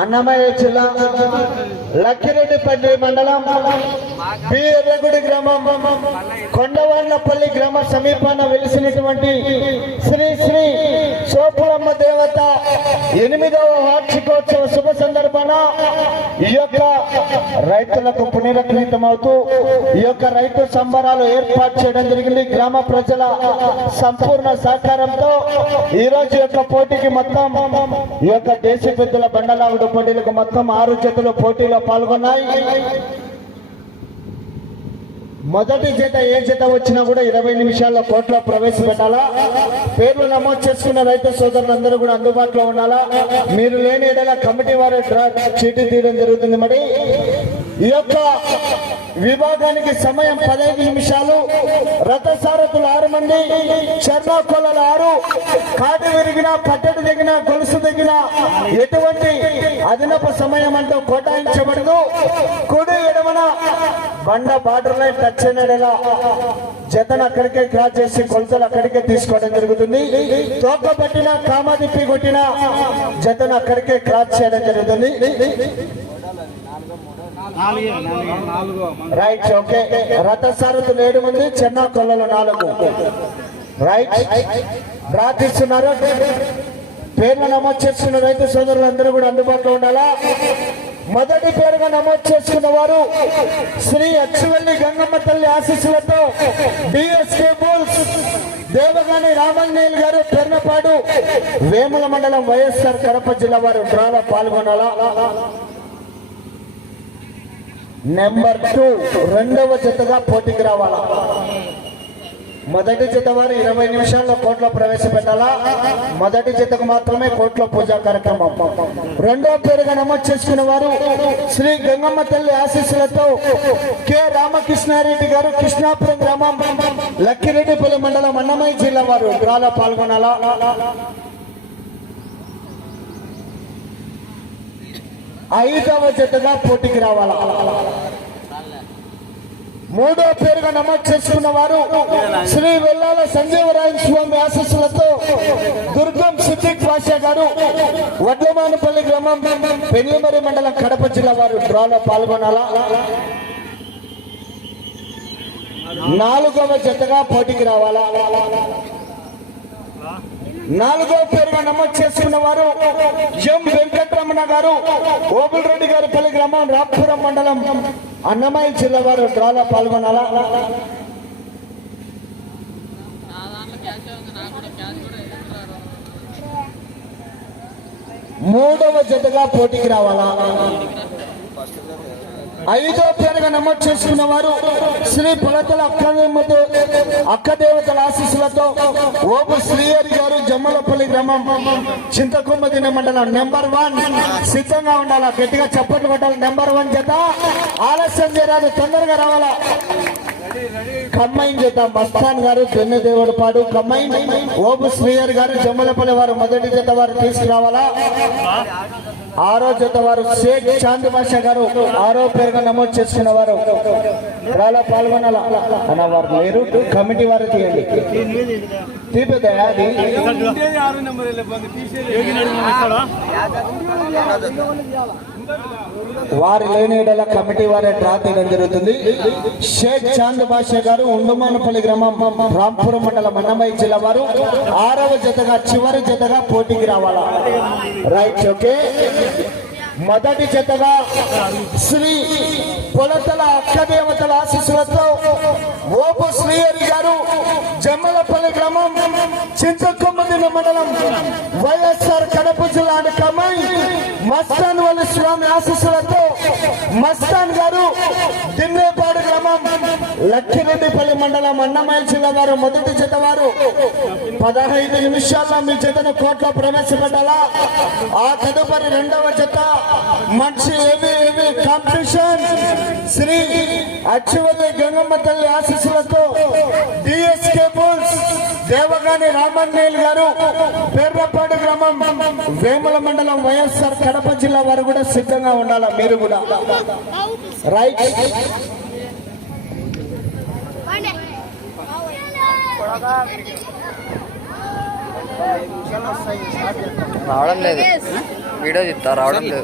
అన్నమయ్య జిల్లా లక్కిరెడ్డిపల్లి మండలం బి ఎర్రగుడి గ్రామం కొండవాళ్ళపల్లి గ్రామ సమీపాన వెలిసినటువంటి శ్రీ శ్రీ సోపురమ్మ దేవత ఎనిమిదవ వార్షికోత్సవ శుభ సందర్భాన ఈ యొక్క రైతులకు పునరక్లితం అవుతూ ఈ యొక్క రైతు సంబరాలు ఏర్పాటు చేయడం జరిగింది. గ్రామ ప్రజల సంపూర్ణ సహకారంతో ఈ రోజు యొక్క పోటీకి మొత్తం ఈ యొక్క దేశ పెద్దల బండలావుడు పోటీలకు మొత్తం ఆరు జతలు పోటీలో పాల్గొన్నాయి. మొదటి జత ఏ జత వచ్చినా కూడా ఇరవై నిమిషాల్లో కోర్టులో ప్రవేశపెట్టాలా? పేర్లు నమోదు చేసుకున్న రైతు సోదరులందరూ కూడా అందుబాటులో ఉండాలా? మీరు లేని ఎడల కమిటీ వారు చీటీ తీయడం జరుగుతుంది. మరి ఈ యొక్క విభాగానికి సమయం పదహైదు నిమిషాలు. రథసారథులు ఆరు మంది చర్ణాకొల్లలు ఆరు. కాటి విరిగిన పట్టెడు దిగిన గొలుసు దిగిన ఎటువంటి అదనపు సమయం అంటూ కేటాయించబడదు. బండ బార్డర్ లైన్ టచ్ అయినలా జతను అక్కడికే క్రాస్ చేసి కొలతలు అక్కడికే తీసుకోవడం జరుగుతుంది. తోక పట్టిన కామ తిప్పి కొట్టిన జతను అక్కడికే క్రాస్ చేయడం జరుగుతుంది. Right okay. రథసారథులు ఏడు మంది చిన్న కొల్లలు నాలుగు. రైట్. ప్రార్థిస్తున్నారు పేర్లు నమోదు చేస్తున్న రైతు సోదరులు అందరూ కూడా అందుబాటులో ఉండాలా? మొదటి పేరుగా నమోదు చేసుకున్న వారు శ్రీ అచ్చువల్లి గంగమ్మ తల్లి ఆశీస్సులతో డిఎస్కే బుల్స్ దేవగాని రామన్నేల్ గారు పెర్నపాడు వేముల మండలం వైఎస్ఆర్ కడప జిల్లా వారు డ్రాలో పాల్గొనాలా? నెంబర్ టూ రెండవ జతగా పోటీకి రావాలా? మొదటి జత వారు ఇరవై నిమిషాల్లో కోర్టులో ప్రవేశపెట్టాలా? మొదటి జతకు మాత్రమే కోర్టులో పూజా కార్యక్రమం. రెండో పేరుగా నమోదు చేసుకున్న వారు శ్రీ గంగమ్మ తల్లి ఆశీస్సులతో కె. రామకృష్ణారెడ్డి గారు కృష్ణాపురం గ్రామం లక్కిరెడ్డిపల్లి మండలం అన్నమయ్య జిల్లా వారు డ్రాలో పాల్గొనాలా? ఐదవ జతగా పోటీకి రావాలా? మూడో పేరుగా నమోదు చేసుకున్న వారు శ్రీ వెల్లాల సంజీవరాయ స్వామి ఆశస్సులతో దుర్గం సిద్దిక్ భాష గారు వడ్లమానపల్లి గ్రామం పెళ్ళిమరి మండలం కడప జిల్లా వారు డ్రాలో పాల్గొనాలా? నాలుగవ జతగా పోటీకి రావాలా? నాలుగో పేరుగా నమోదు చేసుకున్న వారు ఎం వెంకటరమణ గారు ఓబుల్ రెడ్డి గారి పల్లి గ్రామం రాపురం మండలం అన్నమయ్య జిల్లా వారు డ్రాలో పాల్గొనాలా మూడవ జతగా పోటీకి రావాలా? ఐదో పేరుగా నమోదు చేసుకున్న వారు శ్రీ పులతల అక్క అక్క దేవతల ఆశీస్సులతో ఓపు శ్రీహరి గారు జమ్మలపల్లి గ్రామం చింతకొమ్మదిన మండలం నెంబర్ వన్. సిద్ధంగా ఉండాలా? గట్టిగా చప్పట్లు కొట్టాలి. నెంబర్ వన్ చేత ఆలస్యం చేయరాదు. తొందరగా రావాలా? కమ్మైన్ చేత మస్తాన్ గారు దేవుడు పాడు కమ్మైన్ ఓపు శ్రీహరి గారు జమ్మలపల్లి వారు మొదటి చేత వారు తీసుకురావాలా? ఆరో జత వారు షేక్ చాంద్ బాషా గారు ఆరో పేరుగా నమోదు చేసుకున్న వారు. వాళ్ళ పాల్గొనాల? అన్న వారు లేరు. కమిటీ వారు తీయండి. తీపిదా అది. వారు లేని కమిటీ వారే డ్రా తీయడం జరుగుతుంది. షేక్ చాంద్ బాషా గారు ఉండుమానపల్లి గ్రామం రాంపురం మండలం అన్నమయ్య జిల్లా వారు. ఆరవ జతగా చివరి జతగా పోటీకి రావాలా? Right okay. మొదటి జతగా శ్రీ పొలతల అక్క దేవతల ఆశీస్సులతో ఓపు శ్రీహరి గారు జమ్మలపల్లి గ్రామం చింతకొమ్మదిన మండలం వైఎస్ఆర్ కడప జిల్లా కమై మస్తాన్ వాళ్ళ స్వామి ఆశీస్సులతో మస్తాన్ గారు దిన్నేపాడు గ్రామం లక్కిరెడ్డిపల్లి మండలం అన్నమయ్య జిల్లా వారు మొదటి జత వారు. పదహైదు నిమిషాల్లో మీ జతను కోట్లో ప్రవేశపెట్టాలా? ఆ తదుపరి రెండవ జత మంచి ఏమి ఏవి కాంపిటీషన్. శ్రీ అచ్చివల్లి గంగమ్మ తల్లి ఆశీస్సులతో డిఎస్కే బుల్స్ దేవగాని రామన్నేల్ గారు పేర్లపాడు గ్రామం వేముల మండలం వైఎస్ఆర్ కడప జిల్లా వారు కూడా సిద్ధంగా ఉండాలా? మీరు కూడా? రైట్ రావడం లేదు. వీడియో చెప్తా రావడం లేదు.